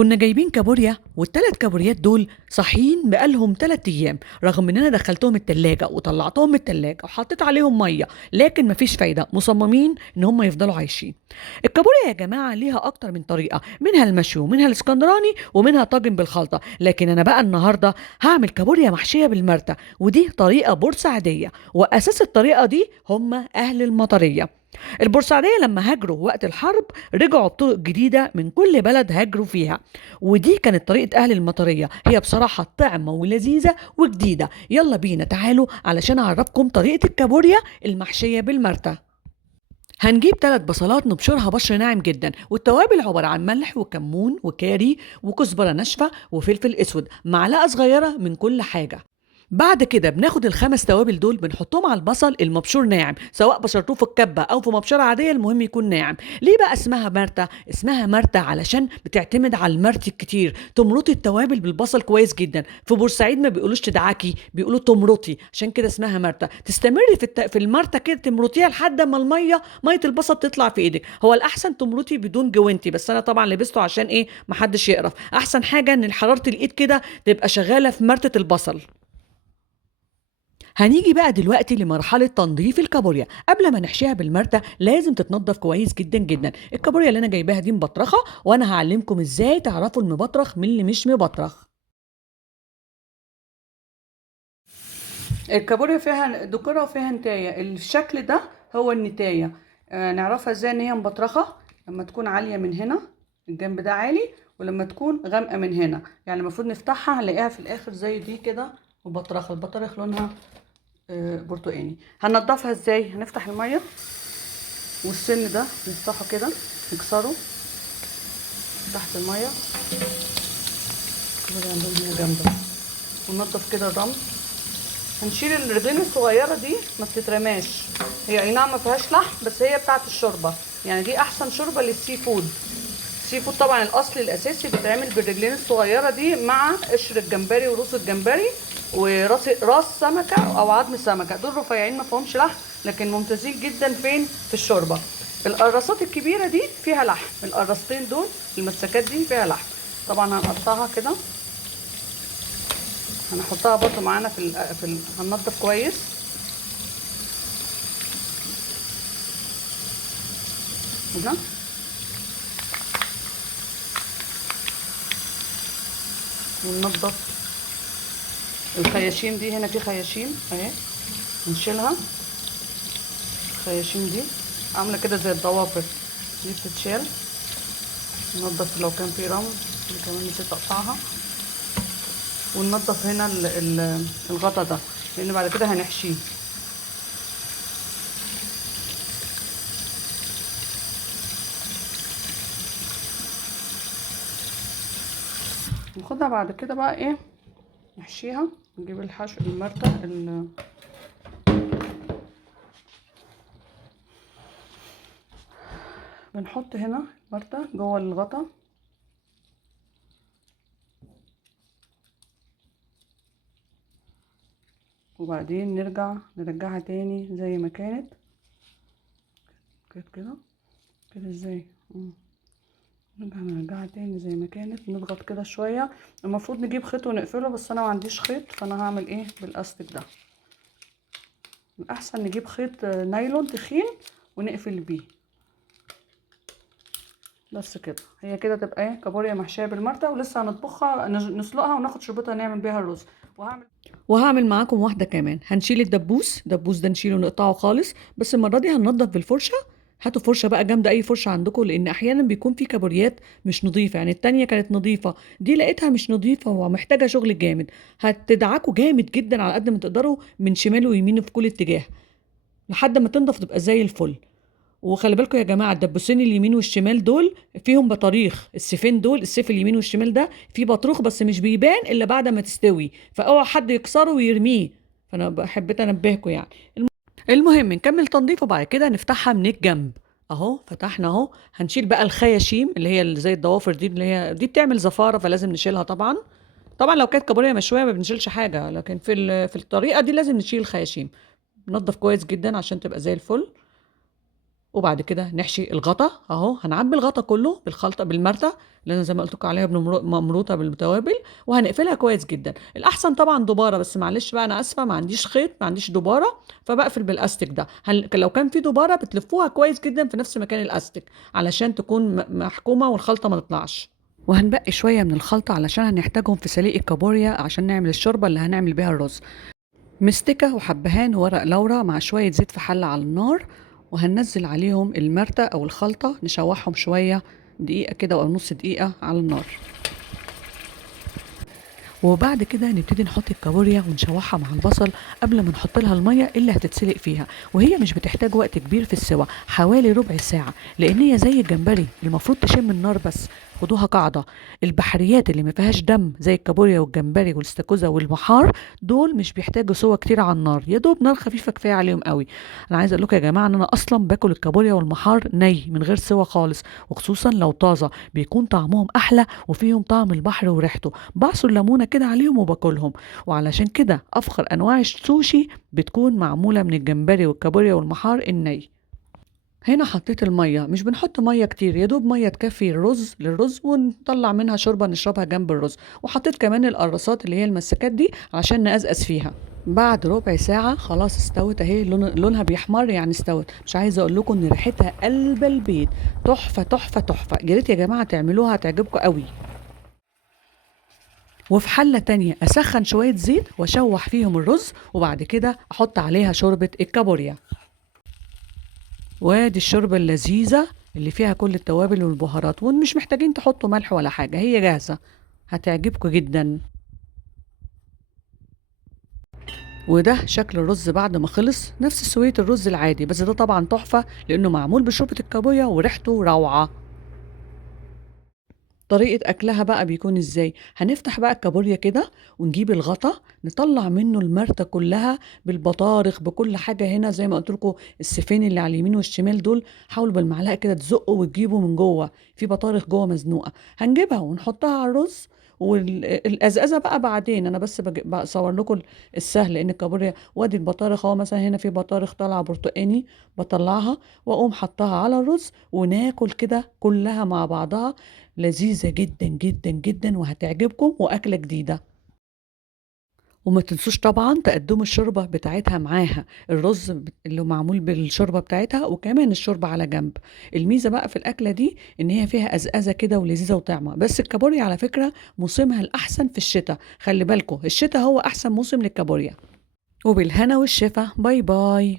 كنا جايبين كابوريا والتلات كابوريات دول صاحيين بقالهم 3 ايام، رغم ان انا دخلتهم التلاجة وطلعتهم من التلاجة وحطيت عليهم ميه، لكن مفيش فايده، مصممين ان هم يفضلوا عايشين. الكابوريا يا جماعه ليها اكتر من طريقه، منها المشوي ومنها الاسكندراني ومنها طاجن بالخلطه، لكن انا بقى النهارده هعمل كابوريا محشيه بالمرتة، ودي طريقه بورسعيديه، واساس الطريقه دي هم اهل المطريه. البورسعيدية لما هاجروا وقت الحرب رجعوا بطرق جديدة من كل بلد هاجروا فيها، ودي كانت طريقة أهل المطرية، هي بصراحة طعمة ولذيذة وجديدة. يلا بينا تعالوا علشان أعرفكم طريقة الكابوريا المحشية بالمرتة. هنجيب 3 بصلات نبشرها بشر ناعم جدا، والتوابل عبارة عن ملح وكمون وكاري وكزبرة ناشفة وفلفل اسود، معلقة صغيرة من كل حاجة. بعد كده بناخد ال5 توابل دول بنحطهم على البصل المبشور ناعم، سواء بشرتوه في الكبة او في مبشرة عادية، المهم يكون ناعم. ليه بقى اسمها مرتة؟ اسمها مرتة علشان بتعتمد على المرت الكتير، تمرطي التوابل بالبصل كويس جدا. في بورسعيد ما بيقولوش تدعكي، بيقولوا تمرطي، عشان كده اسمها مرتة. تستمري في المرتة كده تمرطيها لحد ما ميه البصل تطلع في ايدك. هو الاحسن تمرطي بدون جوانتي، بس انا طبعا لبسته عشان ايه محدش يقرف. احسن حاجة ان حرارة الايد كده تبقى شغالة في مرتة البصل. هنيجي بقى دلوقتي لمرحلة تنظيف الكابوريا. قبل ما نحشيها بالمرتة لازم تتنضف كويس جدا جدا. الكابوريا اللي انا جايباها دي مبطرخة، وانا هعلمكم ازاي تعرفوا المبطرخ من اللي مش مبطرخ. الكابوريا فيها دكرة وفيها نتاية، الشكل ده هو النتاية. نعرفها ازاي ان هي مبطرخة؟ لما تكون عالية من هنا، الجنب ده عالي، ولما تكون غامقة من هنا، يعني المفروض نفتحها هنلاقيها في الاخر زي دي كده مبطرخة. البطارخ لونها برتقاني. هننضفها ازاي؟ هنفتح المية والسن ده نفتحه كده، نكسره تحت المية كده عندهم هنا جامدة، وننضف كده الرمل. هنشيل الرجلين الصغيرة دي، ما بتترماش، هي اي نعم ما فيهاش لحم بس هي بتاعت الشوربة، يعني دي احسن شوربة للسي فود. السي فود طبعا الاصلي الاساسي بيتعمل بالرجلين الصغيرة دي مع قشر الجمبري وروس الجمبري راس سمكة او عظم سمكة، دول رفيعين ما فيهمش لحم لكن ممتازين جدا فين؟ في الشوربة. القراصات الكبيرة دي فيها لحم، القراصتين دول المسكات دي فيها لحم. طبعا هنقطعها كده، هنحطها برضو معانا هننضف كويس كده. وننضف الخياشيم دي، هنا في خياشيم اهي نشيلها. الخياشيم دي عامله كده زي الضوافر، دي بتتشال. ننضف لو كان في رمل، دي كمان نسيت اقطعها. وننضف هنا الغطا ده لان بعد كده هنحشيه. ناخدها بعد كده بقى ايه، نحشيها. نجيب الحشو المرتة بنحط هنا المرتة جوه الغطا، وبعدين نرجعها تاني زي ما كانت كده. كده ازاي؟ نرجعها تاني زي ما كانت، نضغط كده شوية. المفروض نجيب خيط ونقفله بس انا ما عنديش خيط، فانا هعمل ايه بالاستك ده. الاحسن نجيب خيط نايلون تخين ونقفل بيه بس كده. هي كده تبقى ايه كابوريا محشيه بالمرتة، ولسه هنطبخها نسلقها وناخد شوربتها نعمل بيها الرز. وهعمل معاكم واحده كمان. هنشيل الدبوس ده نشيله نقطعه خالص، بس المره دي هننضف بالفرشه. هاتوا فرشه بقى جامده، اي فرشه عندكم، لان احيانا بيكون في كابوريات مش نظيفه، يعني التانية كانت نظيفه دي لقيتها مش نظيفه ومحتاجه شغل جامد. هتدعكوا جامد جدا على قد ما تقدروا من شمال ويمين في كل اتجاه لحد ما تنضف تبقى زي الفل. وخلي بالكم يا جماعه الدبوسين اليمين والشمال دول فيهم بطاريخ، السيفين دول السيف اليمين والشمال ده فيه بطروخ بس مش بيبان الا بعد ما تستوي، فاوعى حد يكسره ويرميه. فانا حبيت انبهكم يعني. المهم نكمل تنظيف وبعد كده نفتحها من الجنب. اهو فتحنا اهو. هنشيل بقى الخياشيم اللي هي اللي زي الضوافر دي، اللي هي دي بتعمل زفاره فلازم نشيلها طبعا. طبعا لو كانت كابوريا مشويه ما بنشيلش حاجه، لكن في الطريقه دي لازم نشيل الخياشيم. ننضف كويس جدا عشان تبقى زي الفل. وبعد كده نحشي الغطا اهو، هنعبي الغطا كله بالخلطه بالمرته اللي انا زي ما قلت لكم عليها ممروطه بالتوابل، وهنقفلها كويس جدا. الاحسن طبعا دباره، بس معلش بقى انا اسفه ما عنديش خيط، ما عنديش دباره، فبقفل بالاستيك ده. لو كان في دباره بتلفوها كويس جدا في نفس مكان الاستيك علشان تكون محكومه والخلطه ما تطلعش. وهنبقي شويه من الخلطه علشان هنحتاجهم في سليق الكابوريا عشان نعمل الشوربه اللي هنعمل بيها الرز. مستكة وحبهان وورق لورا مع شوية زيت في حلة على النار، وهننزل عليهم المرتة أو الخلطة نشوحهم شوية دقيقة كده أو نص دقيقة على النار. وبعد كده نبتدي نحط الكابوريا ونشوحها مع البصل قبل ما نحط لها الميه اللي هتتسلق فيها. وهي مش بتحتاج وقت كبير في السوى، حوالي ربع ساعه، لان هي زي الجمبري المفروض تشم النار بس. خدوها قاعده، البحريات اللي ما فيهاش دم زي الكابوريا والجمبري والاستاكوزا والمحار دول مش بيحتاجوا سوى كتير على النار، يا دوب نار خفيفه كفايه عليهم قوي. انا عايزه اقول لكم يا جماعه ان انا اصلا باكل الكابوريا والمحار ني من غير سوى خالص، وخصوصا لو طازه بيكون طعمهم احلى وفيهم طعم البحر وريحته. بعصر ليمونه كده عليهم وباكلهم. وعلشان كده افخر انواع السوشي بتكون معموله من الجمبري والكابوريا والمحار الني. هنا حطيت الميه، مش بنحط ميه كتير، يا دوب ميه تكفي الرز للرز ونطلع منها شوربه نشربها جنب الرز. وحطيت كمان القراصات اللي هي المسكات دي علشان نقزقز فيها. بعد ربع ساعة خلاص استوت اهي، لونها بيحمر يعني استوت. مش عايزة اقول لكم ان ريحتها قلب البيت، تحفة تحفة تحفة. يا ريت يا جماعة تعملوها هتعجبكم قوي. وفي حلة تانية أسخن شوية زيت وأشوح فيهم الرز، وبعد كده أحط عليها شوربة الكابوريا. وادي الشوربة اللذيذة اللي فيها كل التوابل والبهارات، ومش محتاجين تحطوا ملح ولا حاجة، هي جاهزة، هتعجبكم جدا. وده شكل الرز بعد ما خلص، نفس سوية الرز العادي، بس ده طبعا تحفة لأنه معمول بشوربة الكابوريا وريحته روعة. طريقة أكلها بقى بيكون إزاي؟ هنفتح بقى الكابوريا كده ونجيب الغطا نطلع منه المرتة كلها بالبطارخ بكل حاجة. هنا زي ما قلت لكم السيفين اللي على اليمين والشمال دول حاولوا بالمعلقة كده تزقوا وتجيبوا من جوه، في بطارخ جوه مزنوقة. هنجيبها ونحطها على الرز، والأزازة بقى بعدين. أنا بس بصور لكم السهل، لأن الكابوريا وادي البطارخ أهو، مثلا هنا في بطارخ طالعة برتقاني بطلعها وأقوم حطها على الرز وناكل كده كلها مع بعضها. لذيذة جدا جدا جدا وهتعجبكم وأكلة جديدة. وما تنسوش طبعا تقدموا الشوربة بتاعتها معاها، الرز اللي معمول بالشوربة بتاعتها وكمان الشوربة على جنب. الميزة بقى في الأكلة دي إن هي فيها أزأزة كده ولذيذة وطعمة. بس الكابوريا على فكرة موسمها الأحسن في الشتاء، خلي بالكم الشتاء هو أحسن موسم للكابوريا. وبالهنا والشفا، باي باي.